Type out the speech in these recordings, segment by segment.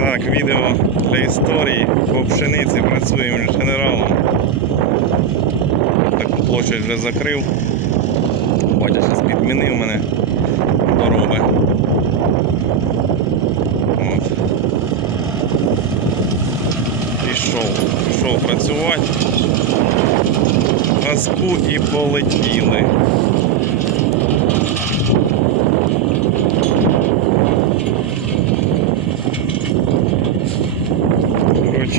Так, відео для історії. По пшениці працюємо з генералом. Таку площадь вже закрив. Батя зараз підмінив мене дороги. От. Пішов, пішов працювати. Газку і полетіли.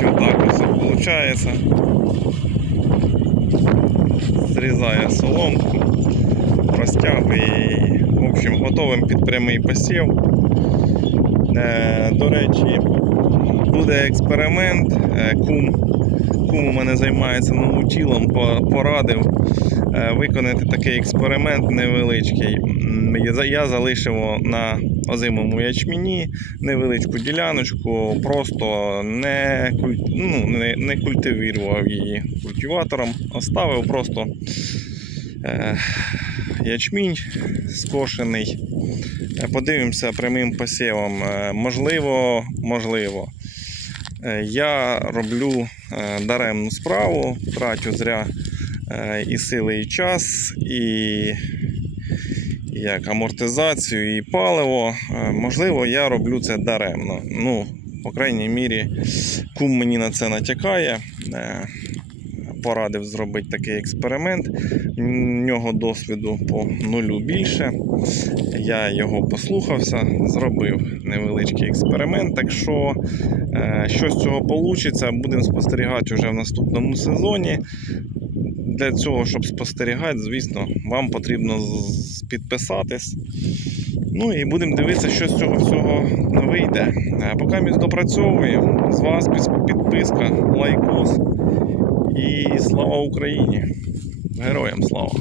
Коротше, так ось виходить. Зрізає соломку, розтягує її. В общем, готовим під прямий посів. Е, до речі, буде експеримент. Е, кум, кум у мене займається наутілом, по- порадив е, виконати такий експеримент невеличкий. Я- залишив на озимому ячміні невеличку діляночку, просто не, ну, не, не культивував її культиватором, оставив просто е, ячмінь скошений. Е, Подивимося прямим посівом. Е, Можливо, можливо. Е, Я роблю даремну справу, трачу зря і сили, і час, і як амортизацію, і паливо. Е, Можливо, я роблю це даремно. Ну, по крайній мірі, кум мені на це натякає. Е, Порадив зробити такий експеримент. В нього досвіду по нулю більше. Я його послухався, зробив невеличкий експеримент. Так що, е, що з цього вийде, будемо спостерігати вже в наступному сезоні. Для цього, щоб спостерігати, звісно, вам потрібно підписатись. Ну і будемо дивитися, що з цього всього вийде. А поки ми допрацьовуємо, з вас підписка, лайкос. І слава Україні! Героям слава!